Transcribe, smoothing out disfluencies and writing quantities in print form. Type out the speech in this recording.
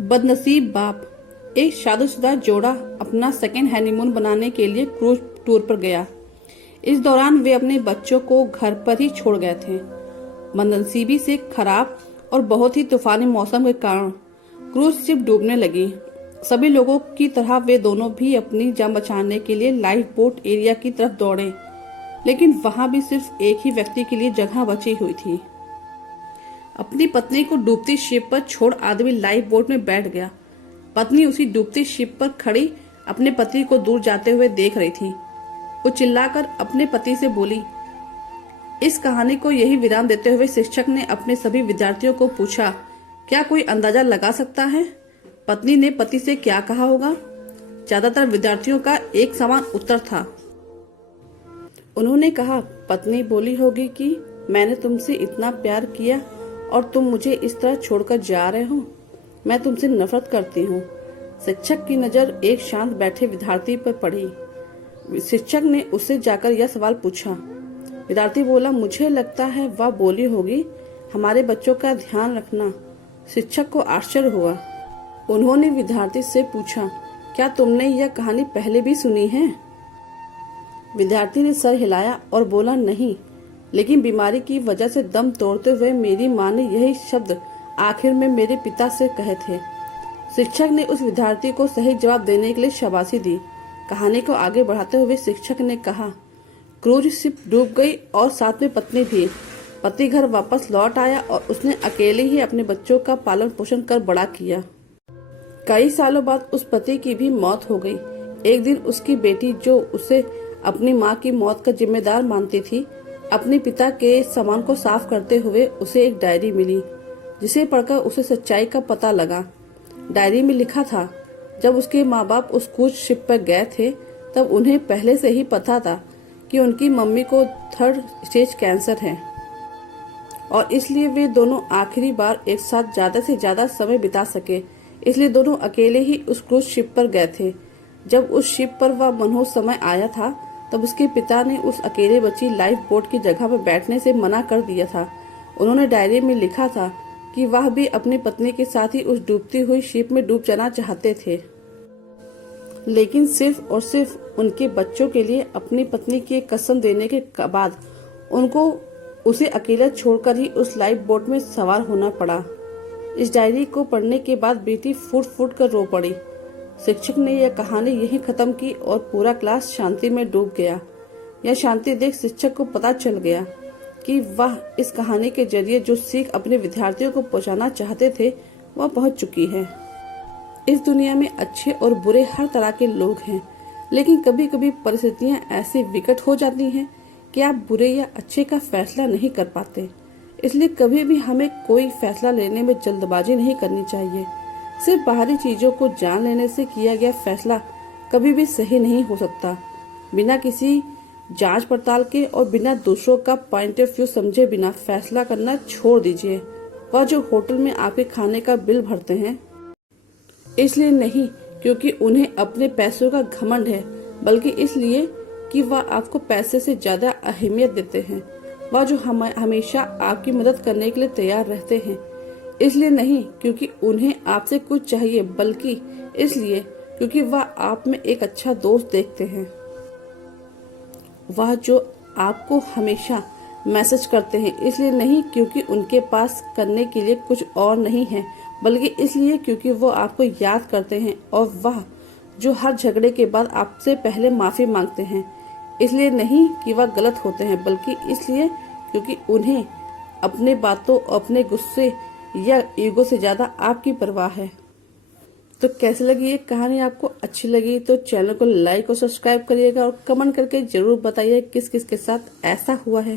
बदनसीब बाप। एक शादीशुदा जोड़ा अपना सेकेंड हनीमून बनाने के लिए क्रूज टूर पर गया। इस दौरान वे अपने बच्चों को घर पर ही छोड़ गए थे। बदनसीबी से खराब और बहुत ही तूफानी मौसम के कारण क्रूज शिप डूबने लगी। सभी लोगों की तरह वे दोनों भी अपनी जान बचाने के लिए लाइफ बोट एरिया की तरफ दौड़े, लेकिन वहां भी सिर्फ एक ही व्यक्ति के लिए जगह बची हुई थी। अपनी पत्नी को डूबती शिप पर छोड़ आदमी लाइफ बोट में बैठ गया। पत्नी उसी डूबती शिप पर खड़ी अपने पति को दूर जाते हुए देख रही थी। वो चिल्लाकर अपने पति से बोली। इस कहानी को यही विराम देते हुए शिक्षक ने अपने सभी विद्यार्थियों को पूछा, क्या कोई अंदाजा लगा सकता है पत्नी ने पति से क्या कहा होगा? ज्यादातर विद्यार्थियों का एक समान उत्तर था। उन्होंने कहा, पत्नी बोली होगी कि मैंने तुमसे इतना प्यार किया और तुम मुझे इस तरह छोड़कर जा रहे हो। मैं तुमसे नफरत करती हूँ। शिक्षक की नजर एक शांत बैठे विद्यार्थी पर पड़ी। शिक्षक ने उससे जाकर यह सवाल पूछा। विद्यार्थी बोला, मुझे लगता है वह बोली होगी, हमारे बच्चों का ध्यान रखना। शिक्षक को आश्चर्य हुआ। उन्होंने विद्यार्थी से पूछा, क्या तुमने यह कहानी पहले भी सुनी है? विद्यार्थी ने सर हिलाया और बोला, नहीं, लेकिन बीमारी की वजह से दम तोड़ते हुए मेरी माँ ने यही शब्द आखिर में मेरे पिता से कहे थे। शिक्षक ने उस विद्यार्थी को सही जवाब देने के लिए शाबाशी दी। कहानी को आगे बढ़ाते हुए शिक्षक ने कहा, क्रूज शिप डूब गई और साथ में पत्नी भी। पति घर वापस लौट आया और उसने अकेले ही अपने बच्चों का पालन पोषण कर बड़ा किया। कई सालों बाद उस पति की भी मौत हो गई। एक दिन उसकी बेटी, जो उसे अपनी माँ की मौत का जिम्मेदार मानती थी, अपने पिता के सामान को साफ करते हुए उसे एक डायरी मिली, जिसे पढ़कर उसे सच्चाई का पता लगा। डायरी में लिखा था, जब उसके माँ बाप उस क्रूज शिप पर गए थे तब उन्हें पहले से ही पता था कि उनकी मम्मी को 3rd स्टेज कैंसर है और इसलिए वे दोनों आखिरी बार एक साथ ज्यादा से ज्यादा समय बिता सके, इसलिए दोनों अकेले ही उस क्रूज शिप पर गए थे। जब उस शिप पर वह मनहूस समय आया था तब उसके पिता ने उस अकेले बची लाइफ बोट की जगह पर बैठने से मना कर दिया था। उन्होंने डायरी में लिखा था कि वह भी अपनी पत्नी के साथ ही उस डूबती हुई शिप में डूब जाना चाहते थे, लेकिन सिर्फ और सिर्फ उनके बच्चों के लिए अपनी पत्नी की कसम देने के बाद उनको उसे अकेला छोड़कर ही उस लाइफ बोट में सवार होना पड़ा। इस डायरी को पढ़ने के बाद बेटी फूट फूट कर रो पड़ी। शिक्षक ने यह कहानी यहीं खत्म की और पूरा क्लास शांति में डूब गया। यह शांति देख शिक्षक को पता चल गया कि वह इस कहानी के जरिए जो सीख अपने विद्यार्थियों को पहुंचाना चाहते थे वह पहुंच चुकी है। इस दुनिया में अच्छे और बुरे हर तरह के लोग हैं, लेकिन कभी कभी परिस्थितियां ऐसी विकट हो जाती हैं कि आप बुरे या अच्छे का फैसला नहीं कर पाते। इसलिए कभी भी हमें कोई फैसला लेने में जल्दबाजी नहीं करनी चाहिए। सिर्फ बाहरी चीजों को जान लेने से किया गया फैसला कभी भी सही नहीं हो सकता। बिना किसी जांच पड़ताल के और बिना दूसरों का पॉइंट ऑफ व्यू समझे बिना फैसला करना छोड़ दीजिए। वह जो होटल में आपके खाने का बिल भरते हैं, इसलिए नहीं क्योंकि उन्हें अपने पैसों का घमंड है, बल्कि इसलिए कि वह आपको पैसे से ज्यादा अहमियत देते हैं। वह जो हमेशा आपकी मदद करने के लिए तैयार रहते हैं, इसलिए नहीं क्योंकि उन्हें आपसे कुछ चाहिए, बल्कि इसलिए क्योंकि वह आप में एक अच्छा दोस्त देखते हैं। वह जो आपको हमेशा मैसेज करते हैं, इसलिए नहीं क्योंकि उनके पास करने के लिए कुछ और नहीं है, बल्कि इसलिए क्योंकि वो आपको याद करते हैं। और वह जो हर झगड़े के बाद आपसे पहले माफी मांगते हैं, इसलिए नहीं कि वह गलत होते हैं, बल्कि इसलिए क्योंकि उन्हें अपने बातों, अपने गुस्से या ईगो से ज्यादा आपकी परवाह है। तो कैसी लगी ये कहानी? आपको अच्छी लगी तो चैनल को लाइक और सब्सक्राइब करिएगा और कमेंट करके जरूर बताइए किस किस के साथ ऐसा हुआ है।